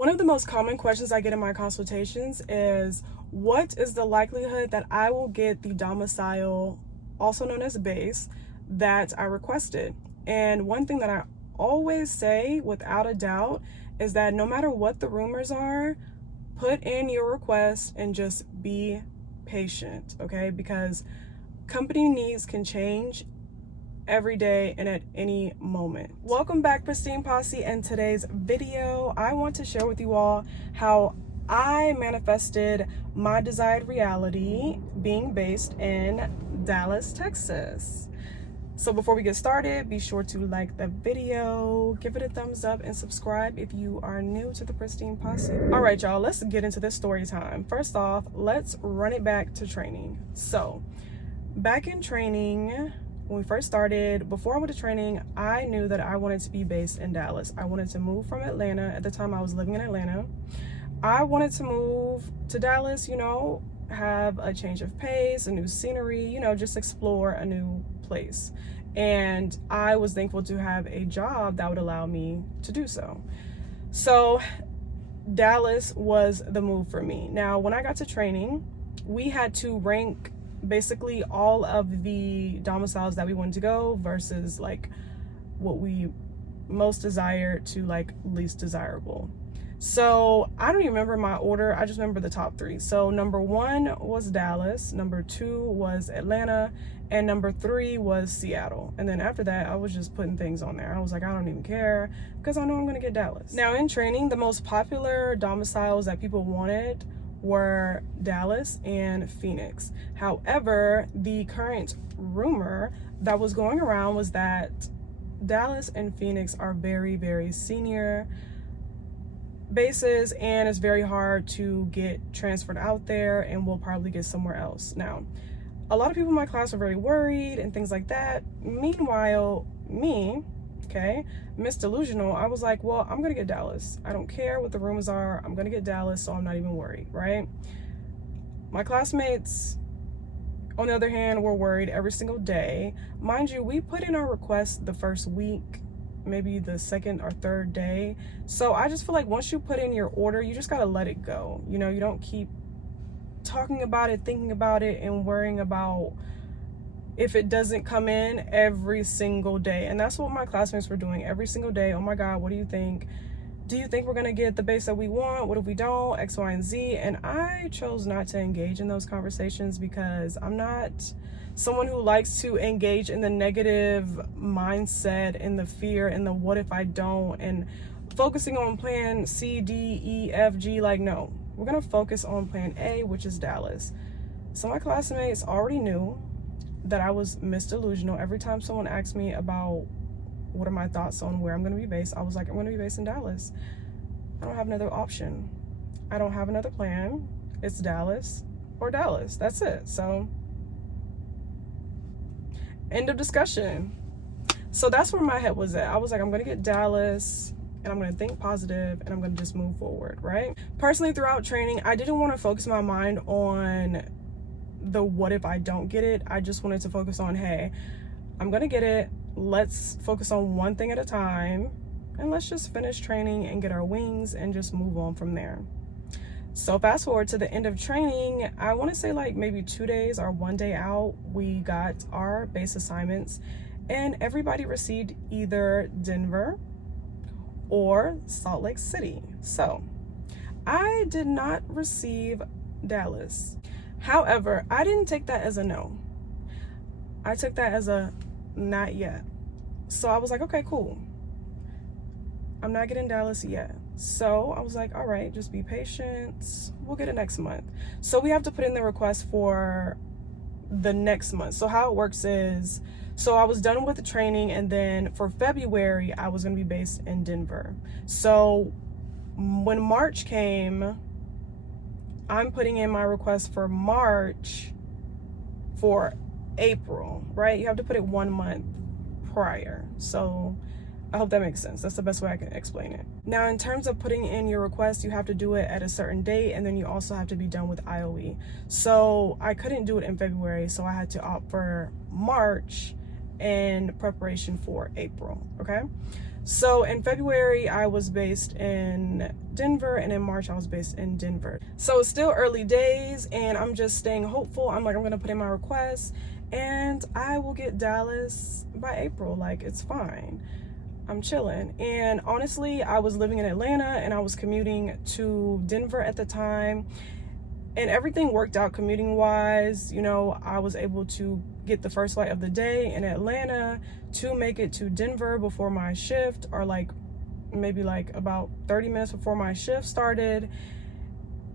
One of the most common questions I get in my consultations is, what is the likelihood that I will get the domicile, also known as base, that I requested? And one thing that I always say without a doubt is that no matter what the rumors are, put in your request and just be patient, okay? Because company needs can change every day and at any moment. Welcome back, Pristine Posse. In today's video, I want to share with you all how I manifested my desired reality being based in Dallas, Texas. So before we get started, be sure to like the video, give it a thumbs up, and subscribe if you are new to the Pristine Posse. All right, y'all, let's get into this story time. First off, let's run it back to training. So back in training, when we first started, before I went to training, I knew that I wanted to be based in Dallas. I wanted to move from Atlanta. At the time, I was living in Atlanta. I wanted to move to Dallas, have a change of pace, a new scenery, just explore a new place. And I was thankful to have a job that would allow me to do so. So Dallas was the move for me. Now, when I got to training, we had to rank basically all of the domiciles that we wanted to go versus like what we most desired to like least desirable. So I don't even remember my order. I just remember the top three. So number 1 was Dallas, number 2 was Atlanta, and number 3 was Seattle. And then after that, I was just putting things on there. I was like, I don't even care because I know I'm gonna get Dallas. Now in training, the most popular domiciles that people wanted were Dallas and Phoenix. However, the current rumor that was going around was that Dallas and Phoenix are very, very senior bases, and it's very hard to get transferred out there, and we'll probably get somewhere else. Now, a lot of people in my class were very worried and things like that. Meanwhile, Miss Delusional, I was like, well, I'm gonna get Dallas. I don't care what the rumors are. I'm gonna get Dallas, so I'm not even worried, right? My classmates, on the other hand, were worried every single day. Mind you, we put in our request the first week, maybe the second or third day. So I just feel like once you put in your order, you just gotta let it go. You don't keep talking about it, thinking about it, and worrying about if it doesn't come in every single day. And that's what my classmates were doing every single day. Oh my God, what do you think? Do you think we're gonna get the base that we want? What if we don't? X, Y, and Z. And I chose not to engage in those conversations because I'm not someone who likes to engage in the negative mindset and the fear and the what if I don't, and focusing on plan C, D, E, F, G. Like, no, we're gonna focus on plan A, which is Dallas. So my classmates already knew that I was Miss Delusional. Every time someone asked me about what are my thoughts on where I'm going to be based, I was like, I'm going to be based in Dallas. I don't have another option. I don't have another plan. It's Dallas or Dallas. That's it. So end of discussion. So that's where my head was at. I was like, I'm going to get Dallas, and I'm going to think positive, and I'm going to just move forward, right? Personally, throughout training, I didn't want to focus my mind on the what if I don't get it. I just wanted to focus on, hey, I'm gonna get it. Let's focus on one thing at a time, and let's just finish training and get our wings and just move on from there. So fast forward to the end of training, I want to say like maybe 2 days or 1 day out, we got our base assignments, and everybody received either Denver or Salt Lake City. So I did not receive Dallas. However, I didn't take that as a no. I took that as a not yet. So I was like, okay, cool. I'm not getting Dallas yet. So I was like, all right, just be patient. We'll get it next month. So we have to put in the request for the next month. So how it works is, so I was done with the training, and then for February, I was going to be based in Denver. So when March came, I'm putting in my request for March for April, right? You have to put it 1 month prior. So I hope that makes sense. That's the best way I can explain it. Now, in terms of putting in your request, you have to do it at a certain date, and then you also have to be done with IOE. So I couldn't do it in February, so I had to opt for March, in preparation for April, okay? So in February, I was based in Denver, and in March, I was based in Denver. So it's still early days, and I'm just staying hopeful. I'm gonna put in my request, and I will get Dallas by April. Like, it's fine. I'm chilling. And honestly, I was living in Atlanta, and I was commuting to Denver at the time, and everything worked out commuting wise. You know, I was able to get the first flight of the day in Atlanta to make it to Denver before my shift, or like maybe like about 30 minutes before my shift started,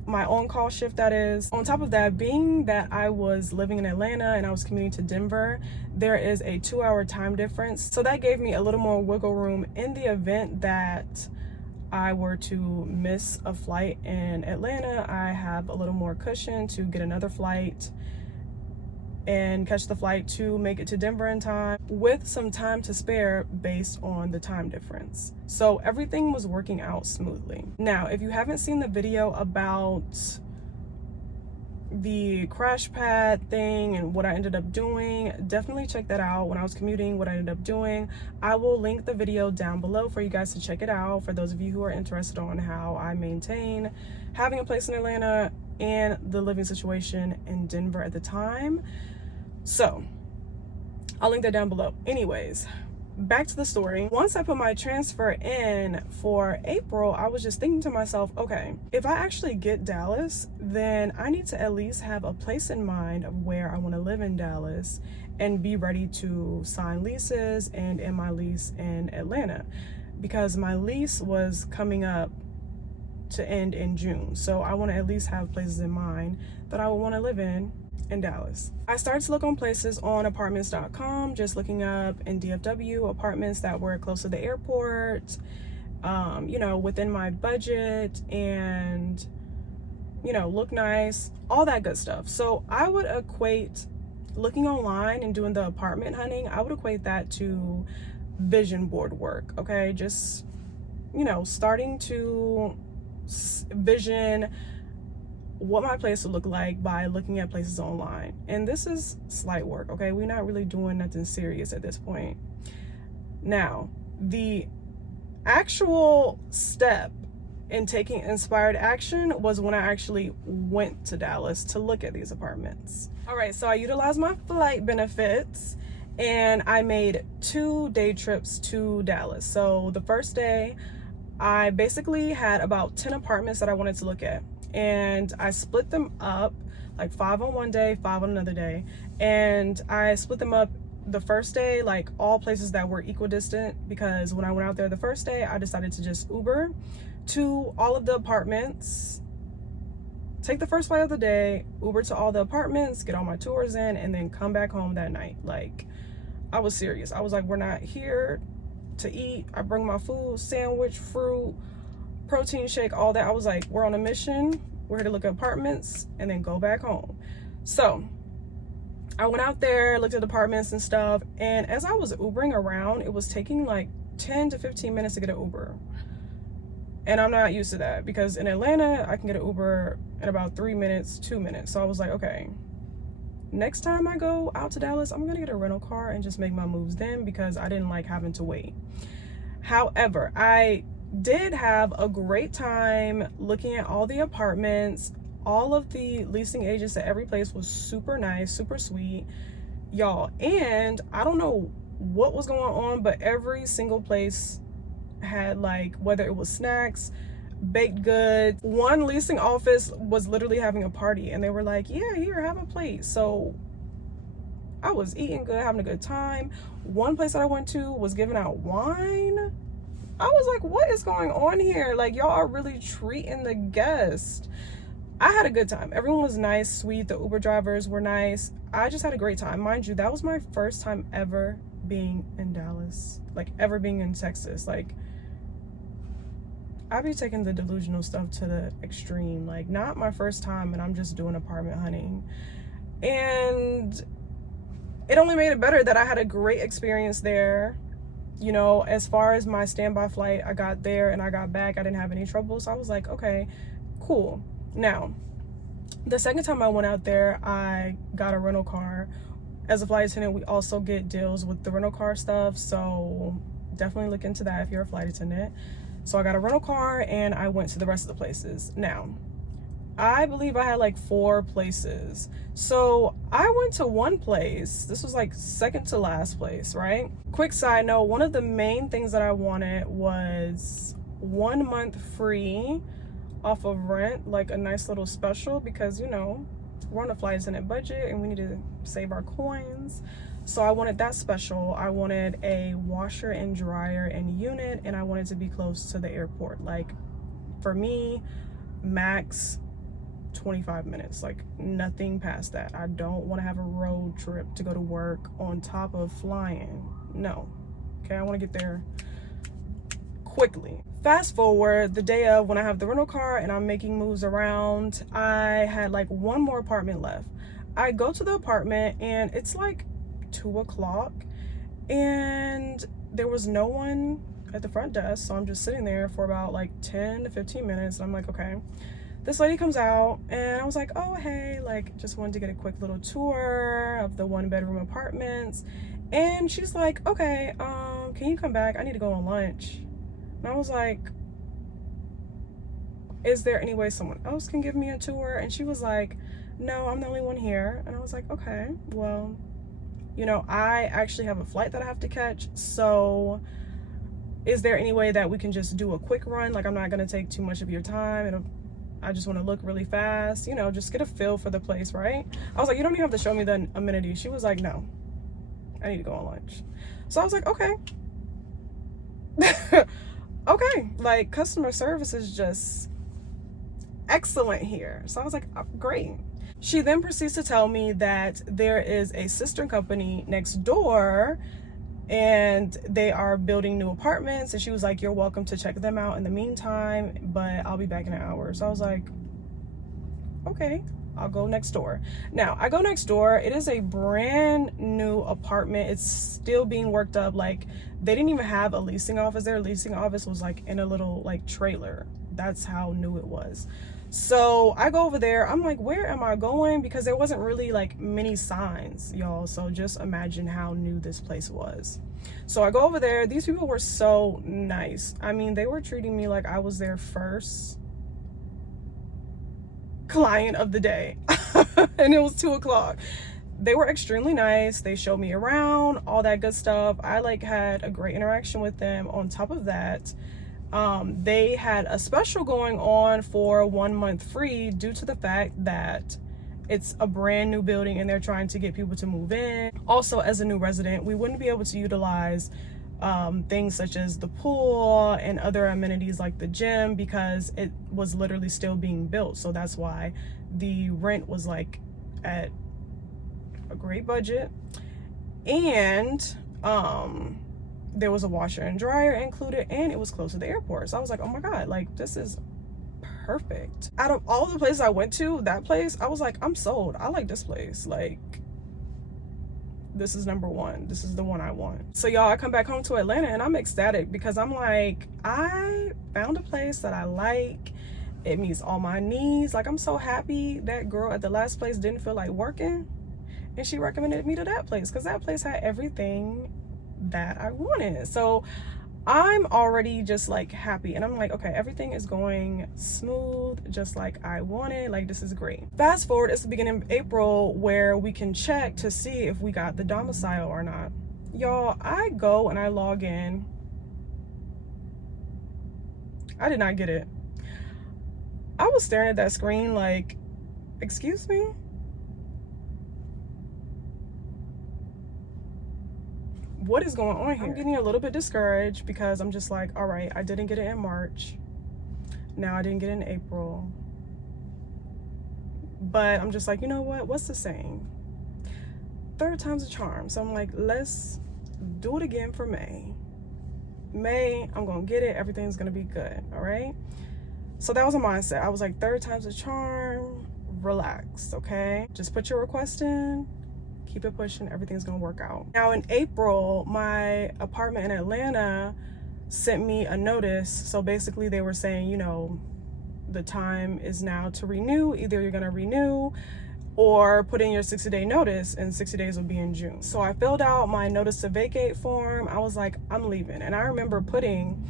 my on-call shift, that is. On top of that, being that I was living in Atlanta and I was commuting to Denver, there is a 2-hour time difference, so that gave me a little more wiggle room in the event that I were to miss a flight in Atlanta. I have a little more cushion to get another flight and catch the flight to make it to Denver in time, with some time to spare based on the time difference. So everything was working out smoothly. Now, if you haven't seen the video about the crash pad thing and what I ended up doing, definitely check that out. When I was commuting, what I ended up doing, I will link the video down below for you guys to check it out, for those of you who are interested on how I maintain having a place in Atlanta and the living situation in Denver at the time. So I'll link that down below. Anyways, back to the story. Once I put my transfer in for April, I was just thinking to myself, okay, if I actually get Dallas, then I need to at least have a place in mind of where I want to live in Dallas and be ready to sign leases and end my lease in Atlanta, because my lease was coming up to end in June. So I want to at least have places in mind that I would want to live in Dallas. I started to look on places on apartments.com, just looking up in DFW apartments that were close to the airport, you know, within my budget, and, you know, look nice, all that good stuff. So I would equate looking online and doing the apartment hunting, I would equate that to vision board work, okay? Just, you know, starting to vision what my place would look like by looking at places online. And this is slight work, okay? We're not really doing nothing serious at this point. Now, the actual step in taking inspired action was when I actually went to Dallas to look at these apartments. All right, so I utilized my flight benefits and I made 2 day trips to Dallas. So the first day, I basically had about 10 apartments that I wanted to look at, and I split them up, like 5 on one day, 5 on another day. And I split them up the first day, like all places that were equidistant, because when I went out there the first day, I decided to just Uber to all of the apartments, take the first flight of the day, Uber to all the apartments, get all my tours in, and then come back home that night. Like, I was serious. I was like, we're not here to eat. I bring my food, sandwich, fruit, protein shake, all that. I was like, we're on a mission. We're here to look at apartments and then go back home. So I went out there, looked at apartments and stuff. And as I was Ubering around, it was taking like 10 to 15 minutes to get an Uber. And I'm not used to that, because in Atlanta, I can get an Uber in about 3 minutes, 2 minutes. So I was like, okay, next time I go out to Dallas, I'm gonna get a rental car and just make my moves then, because I didn't like having to wait. However, I did have a great time looking at all the apartments. All of the leasing agents at every place was super nice, super sweet, y'all. And I don't know what was going on, but every single place had, like, whether it was snacks, baked goods. One leasing office was literally having a party, and they were like, yeah, here, have a plate. So I was eating good, having a good time. One place that I went to was giving out wine. I was like, what is going on here? Like, y'all are really treating the guest. I had a good time. Everyone was nice, sweet. The Uber drivers were nice. I just had a great time. Mind you, that was my first time ever being in Dallas, like ever being in Texas. Like, I be taking the delusional stuff to the extreme. Like, not my first time and I'm just doing apartment hunting. And it only made it better that I had a great experience there. You know, as far as my standby flight, I got there and I got back, I didn't have any trouble. So I was like, okay, cool. Now, the second time I went out there, I got a rental car As a flight attendant, we also get deals with the rental car stuff, so definitely look into that if you're a flight attendant. So I got a rental car and I went to the rest of the places. Now, I believe I had like 4 places. So I went to one place. This was like second to last place, right? Quick side note, one of the main things that I wanted was 1 month free off of rent, like a nice little special, because you know, we're on a flight attendant budget and we need to save our coins. So I wanted that special. I wanted a washer and dryer and unit, and I wanted to be close to the airport. Like for me, max 25 minutes, like nothing past that. I don't want to have a road trip to go to work on top of flying. No. Okay, I want to get there quickly. Fast forward the day of, when I have the rental car and I'm making moves around, I had like 1 more apartment left. I go to the apartment and it's like 2 o'clock and there was no one at the front desk, so I'm just sitting there for about like 10 to 15 minutes. I'm like, okay. This lady comes out and I was like, oh hey, like just wanted to get a quick little tour of the 1-bedroom apartments. And she's like, okay, can you come back? I need to go on lunch. And I was like, is there any way someone else can give me a tour? And she was like, no, I'm the only one here. And I was like, okay, well, you know, I actually have a flight that I have to catch, so is there any way that we can just do a quick run? Like, I'm not gonna take too much of your time. I just want to look really fast, you know, just get a feel for the place, right? I was like, you don't even have to show me the amenities. She was like, no, I need to go on lunch. So I was like, okay. Okay, like customer service is just excellent here. So I was like, oh, great. She then proceeds to tell me that there is a sister company next door and they are building new apartments, and she was like, you're welcome to check them out in the meantime, but I'll be back in an hour. So I was like, okay, I'll go next door. Now I go next door. It is a brand new apartment. It's still being worked up. Like, they didn't even have a leasing office. Their leasing office was like in a little like trailer. That's how new it was. So I go over there. I'm like, where am I going? Because there wasn't really like many signs, y'all. So just imagine how new this place was. So I go over there. These people were so nice. I mean, they were treating me like I was their first client of the day. And it was 2 o'clock. They were extremely nice. They showed me around, all that good stuff. I like had a great interaction with them. On top of that, they had a special going on for 1 month free due to the fact that it's a brand new building and they're trying to get people to move in. Also, as a new resident, we wouldn't be able to utilize things such as the pool and other amenities like the gym because it was literally still being built. So that's why the rent was like at a great budget, and there was a washer and dryer included, and it was close to the airport. So I was like, oh my god, like this is perfect. Out of all the places I went to, that place, I was like, I'm sold. I like this place. Like, this is number 1. This is the one I want. So y'all, I come back home to Atlanta and I'm ecstatic because I'm like, I found a place that I like. It meets all my needs. Like, I'm so happy that girl at the last place didn't feel like working and she recommended me to that place because that place had everything that I wanted. So I'm already just like happy, and I'm like, okay, everything is going smooth just like I wanted. Like, this is great. Fast forward, it's the beginning of April where we can check to see if we got the domicile or not. Y'all, I go and I log in. I did not get it. I was staring at that screen like, excuse me? What is going on here? I'm getting a little bit discouraged because I'm just like, all right, I didn't get it in March. Now I didn't get it in April. But I'm just like, you know what? What's the saying? Third time's a charm. So I'm like, let's do it again for May. May, I'm gonna get it. Everything's gonna be good, all right? So that was a mindset. I was like, third time's a charm. Relax, okay? Just put your request in. Keep it pushing, everything's gonna work out. Now in April, my apartment in Atlanta sent me a notice. So basically they were saying, you know, the time is now to renew. Either you're gonna renew or put in your 60-day notice, and 60 days would be in June. So I filled out my notice to vacate form. I was like, I'm leaving. And I remember putting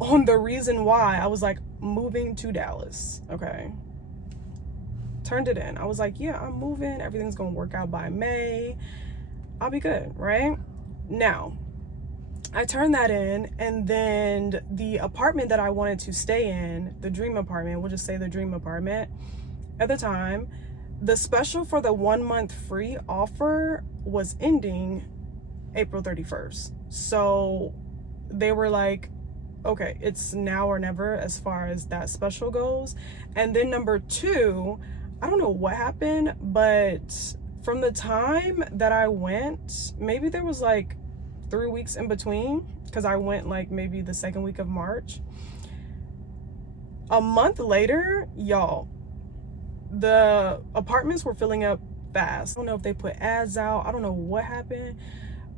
on the reason why, I was like, moving to Dallas. Okay. Turned it in. I was like, yeah, I'm moving. Everything's going to work out by May. I'll be good, right? Now, I turned that in, and then the apartment that I wanted to stay in, the dream apartment, we'll just say the dream apartment, at the time, the special for the 1 month free offer was ending April 31st. So they were like, okay, it's now or never as far as that special goes. And then number two, I don't know what happened, but from the time that I went, maybe there was like 3 weeks in between, because I went like maybe the second week of March. A month later, y'all, the apartments were filling up fast. I don't know if they put ads out. I don't know what happened,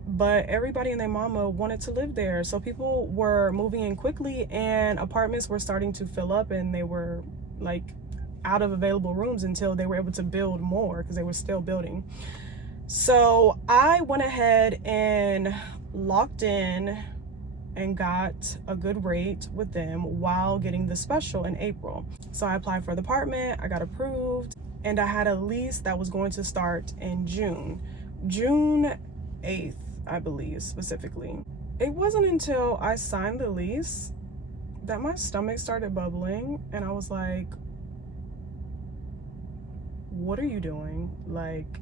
but everybody and their mama wanted to live there. So people were moving in quickly, and apartments were starting to fill up, and they were like out of available rooms until they were able to build more, because they were still building. So I went ahead and locked in and got a good rate with them while getting the special in April. So I applied for the apartment, I got approved, and I had a lease that was going to start in June 8th, I believe, specifically. It wasn't until I signed the lease that my stomach started bubbling, and I was like, what are you doing? Like,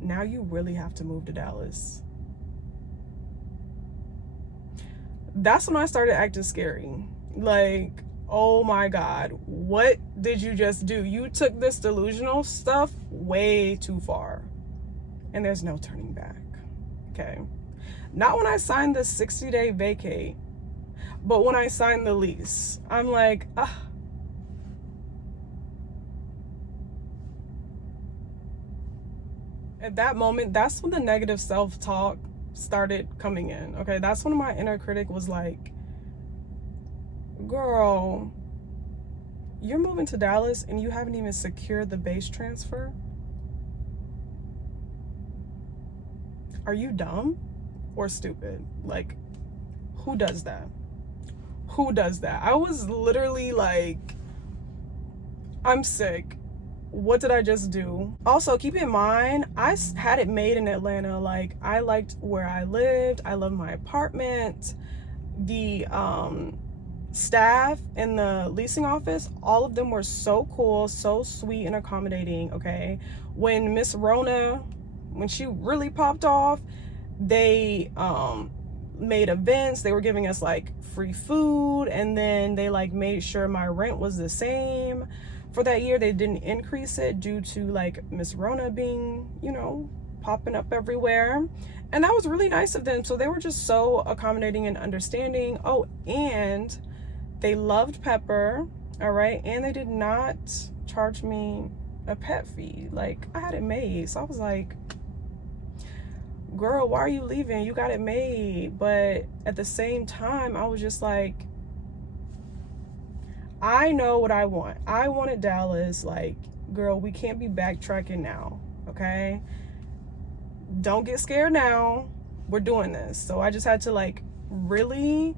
now you really have to move to Dallas. That's when I started acting scary. Like, oh my God, what did you just do? You took this delusional stuff way too far, and there's no turning back. Okay. Not when I signed the 60-day vacate, but when I signed the lease, I'm like, ah. At that moment, that's when the negative self-talk started coming in. Okay, that's when my inner critic was like, girl, you're moving to Dallas and you haven't even secured the base transfer? Are you dumb or stupid? Like, who does that? Who does that? I was literally like, I'm sick. What did I just do? Also, keep in mind, I had it made in Atlanta. Like, I liked where I lived. I loved my apartment. The staff in the leasing office, all of them were so cool, so sweet and accommodating, okay? When Miss Rona, when she really popped off, they made events. They were giving us like free food, and then they like made sure my rent was the same. For that year, they didn't increase it due to like Miss Rona being, you know, popping up everywhere. And that was really nice of them. So they were just so accommodating and understanding. Oh, and they loved Pepper, all right? And they did not charge me a pet fee. Like, I had it made. So I was like, girl, why are you leaving? You got it made. But at the same time, I was just like, I know what I want. I wanted Dallas. Like, girl, we can't be backtracking now, okay? Don't get scared now. We're doing this. So I just had to like really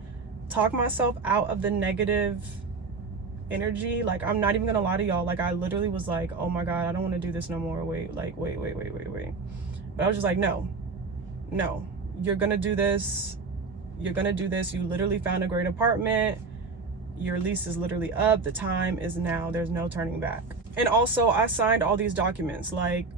talk myself out of the negative energy. Like, I'm not even gonna lie to y'all. Like, I literally was like, oh my God, I don't want to do this no more. Wait. But I was just like, no, you're gonna do this. You literally found a great apartment. Your lease is literally up. The time is now. There's no turning back. And also, I signed all these documents. Like,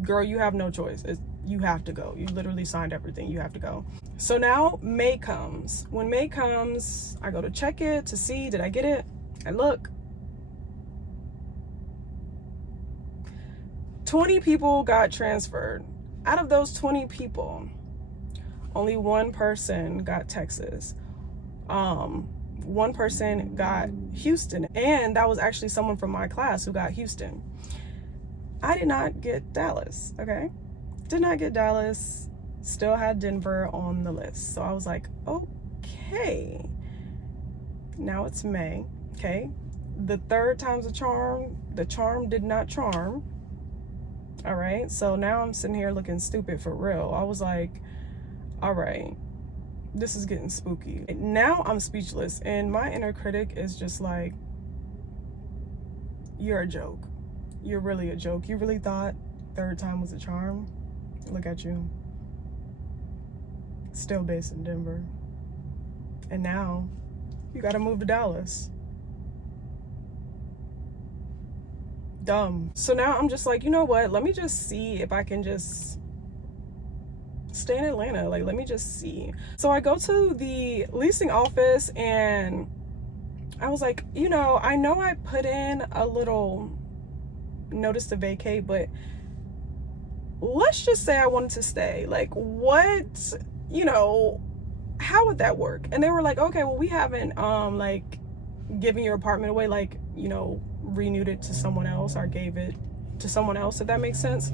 girl, you have no choice. You have to go. You literally signed everything. You have to go. So now May comes. When May comes, I go to check it to see, did I get it? I look. 20 people got transferred. Out of those 20 people, only one person got Texas. One person got Houston, and that was actually someone from my class who got Houston. I did not get Dallas, okay? Did not get Dallas, still had Denver on the list. So I was like, okay, now it's May, okay? The third time's a charm. The charm did not charm, All right, so now I'm sitting here looking stupid for real. I was like, all right, this is getting spooky. Now I'm speechless, and my inner critic is just like, you're a joke. You're really a joke. You really thought third time was a charm? Look at you. Still based in Denver. And now you gotta move to Dallas. Dumb. So now I'm just like, you know what? Let me just see if I can just stay in Atlanta. Like, let me just see. So I go to the leasing office and I was like, you know I put in a little notice to vacate, but let's just say I wanted to stay. Like, what, how would that work? And they were like, okay, well, we haven't like given your apartment away, like, renewed it to someone else or gave it to someone else, if that makes sense.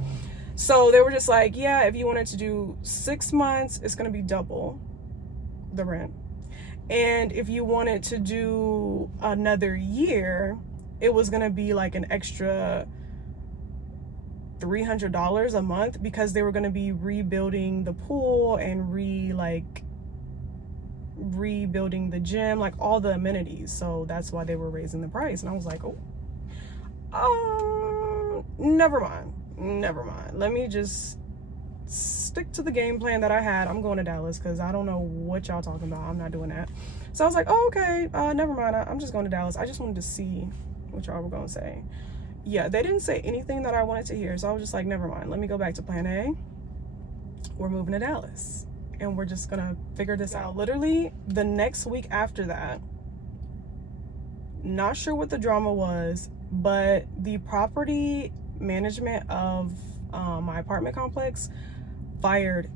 So they were just like, yeah, if you wanted to do 6 months, it's going to be double the rent. And if you wanted to do another year, it was going to be like an extra $300 a month, because they were going to be rebuilding the pool and rebuilding the gym, like all the amenities. So that's why they were raising the price. And I was like, never mind. Let me just stick to the game plan that I had. I'm going to Dallas because I don't know what y'all talking about. I'm not doing that. So I was like, oh, okay, never mind. I'm just going to Dallas. I just wanted to see what y'all were going to say. Yeah, they didn't say anything that I wanted to hear. So I was just like, never mind. Let me go back to plan A. We're moving to Dallas and we're just going to figure this out. Literally the next week after that, not sure what the drama was, but the property management of my apartment complex fired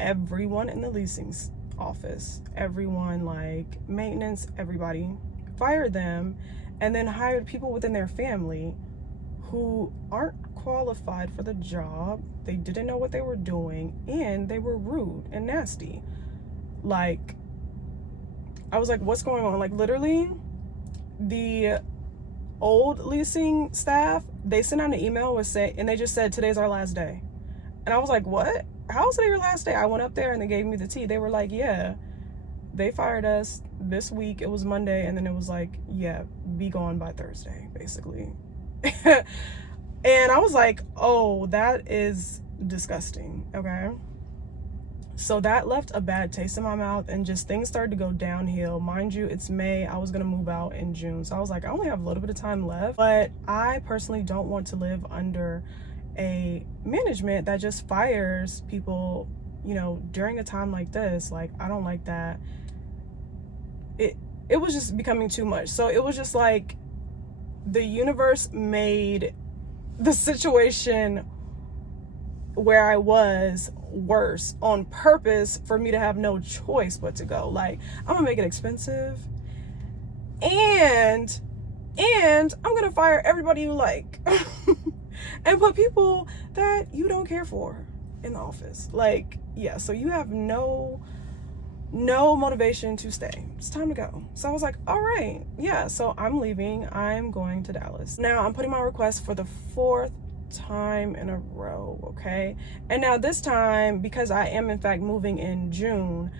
everyone in the leasing office. Everyone, like maintenance, everybody fired them, and then hired people within their family who aren't qualified for the job. They didn't know what they were doing, and they were rude and nasty. Like, I was like, what's going on? Like, literally, the old leasing staff, they sent out an email and they just said, today's our last day. And I was like, what? How is today your last day? I went up there and they gave me the tea. They were like, yeah, they fired us this week. It was Monday. And then it was like, yeah, be gone by Thursday, basically. And I was like, oh, that is disgusting. Okay. So that left a bad taste in my mouth, and just things started to go downhill. Mind you, it's May. I was going to move out in June. So I was like, I only have a little bit of time left, but I personally don't want to live under a management that just fires people, during a time like this. Like, I don't like that. It was just becoming too much. So it was just like the universe made the situation where I was worse on purpose for me to have no choice but to go. Like, I'm gonna make it expensive, and I'm gonna fire everybody you like and put people that you don't care for in the office. Like, yeah, so you have no motivation to stay. It's time to go. So I was like, all right, yeah, so I'm leaving. I'm going to Dallas. Now I'm putting my request for the 4th time in a row. Okay. And now this time, because I am in fact moving in June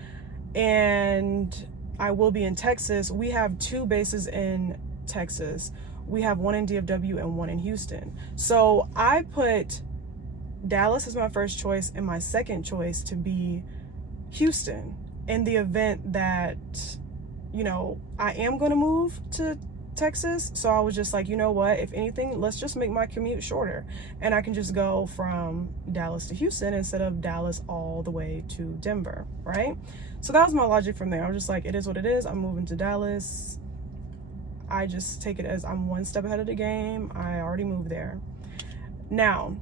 and I will be in Texas, we have 2 bases in Texas. We have one in DFW and one in Houston. So I put Dallas as my first choice and my second choice to be Houston, in the event that I am going to move to Texas. So I was just like, you know what, if anything, let's just make my commute shorter, and I can just go from Dallas to Houston instead of Dallas all the way to Denver, right? So that was my logic from there. I was just like, it is what it is. I'm moving to Dallas. I just take it as I'm one step ahead of the game. I already moved there. Now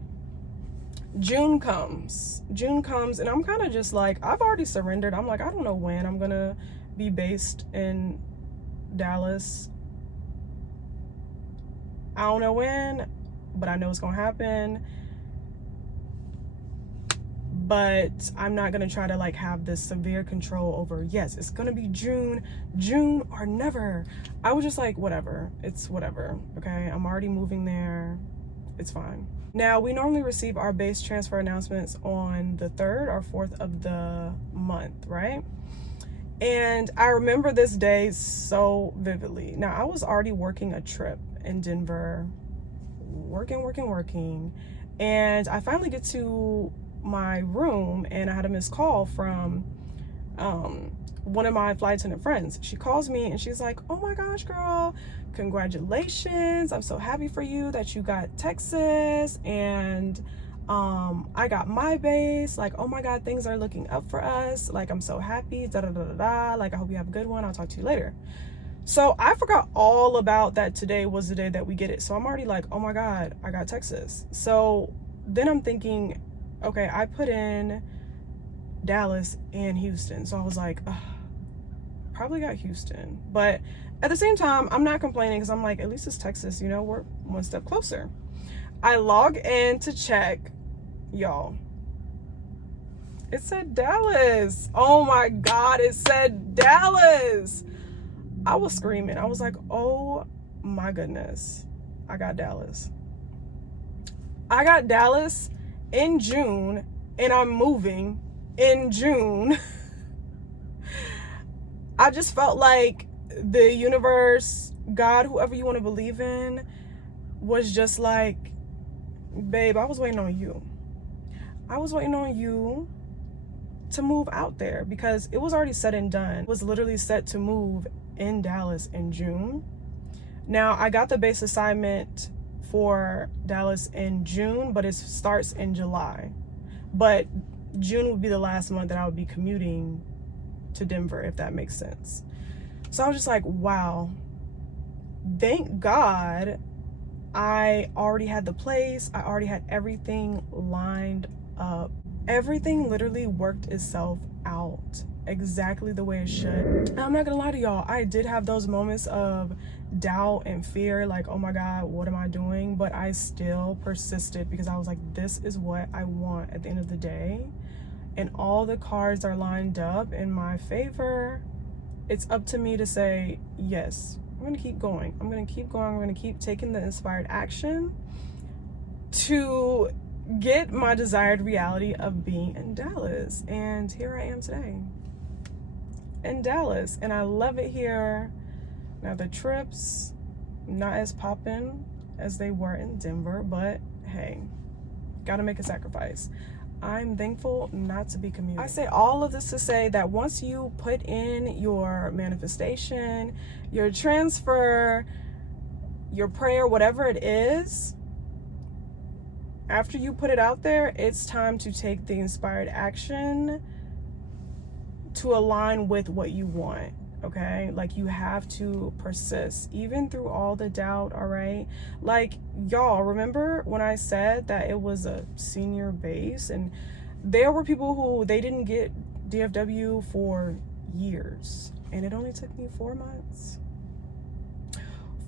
June comes and I'm kind of just like, I've already surrendered. I'm like, I don't know when I'm gonna be based in Dallas. I don't know when, but I know it's gonna happen. But I'm not gonna try to like have this severe control over, yes, it's gonna be June or never. I was just like, whatever, it's whatever. Okay, I'm already moving there. it's fine. Now, we normally receive our base transfer announcements on the 3rd or 4th of the month, right? And I remember this day so vividly. Now, I was already working a trip in Denver, working. And I finally get to my room and I had a missed call from one of my flight attendant friends. She calls me and she's like, oh my gosh, girl, congratulations. I'm so happy for you that you got Texas and I got my base. Like, oh my God, things are looking up for us. Like, I'm so happy, Like, I hope you have a good one. I'll talk to you later. So I forgot all about that today was the day that we get it. So I'm already like, oh my God, I got Texas. So then I'm thinking, okay, I put in Dallas and Houston. So I was like, probably got Houston. But at the same time, I'm not complaining because I'm like, at least it's Texas, you know, we're one step closer. I log in to check, y'all. It said Dallas. Oh my God, it said Dallas. I was screaming. I was like, oh my goodness, I got Dallas. I got Dallas in June and I'm moving in June. I just felt like the universe, God, whoever you want to believe in, was just like, babe, I was waiting on you. I was waiting on you to move out there because it was already said and done. It was literally set to move in Dallas in June. Now, I got the base assignment for Dallas in June, but it starts in July. But June would be the last month that I would be commuting to Denver, if that makes sense. So I was just like, wow, thank God I already had the place. I already had everything lined up. Everything literally worked itself out exactly the way it should. And I'm not gonna lie to y'all, I did have those moments of doubt and fear, like, oh my God, what am I doing? But I still persisted because I was like, this is what I want at the end of the day. And all the cards are lined up in my favor. It's up to me to say, yes, I'm gonna keep going. I'm gonna keep going. I'm gonna keep taking the inspired action to get my desired reality of being in Dallas. And here I am today in Dallas, and I love it here. Now the trips, not as poppin' as they were in Denver, but hey, gotta make a sacrifice. I'm thankful not to be commuting. I say all of this to say that once you put in your manifestation, your transfer, your prayer, whatever it is, after you put it out there, it's time to take the inspired action to align with what you want. Okay, like you have to persist even through all the doubt. All right, like y'all remember when I said that it was a senior base and there were people who they didn't get DFW for years and it only took me 4 months.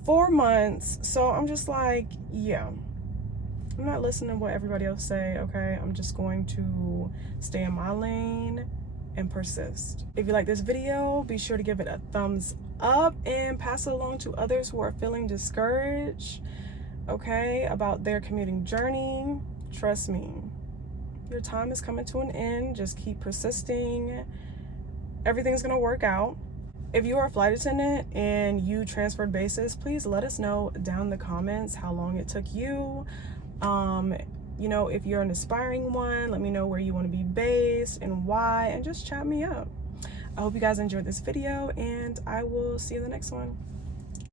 4 months. So I'm just like, yeah, I'm not listening to what everybody else say. Okay, I'm just going to stay in my lane and persist. If you like this video, be sure to give it a thumbs up and pass it along to others who are feeling discouraged, okay, about their commuting journey. Trust me, your time is coming to an end. Just keep persisting. Everything's gonna work out. If you are a flight attendant and you transferred bases, please let us know down in the comments how long it took you. You know, if you're an aspiring one, let me know where you want to be based and why, and just chat me up. I hope you guys enjoyed this video and I will see you in the next one.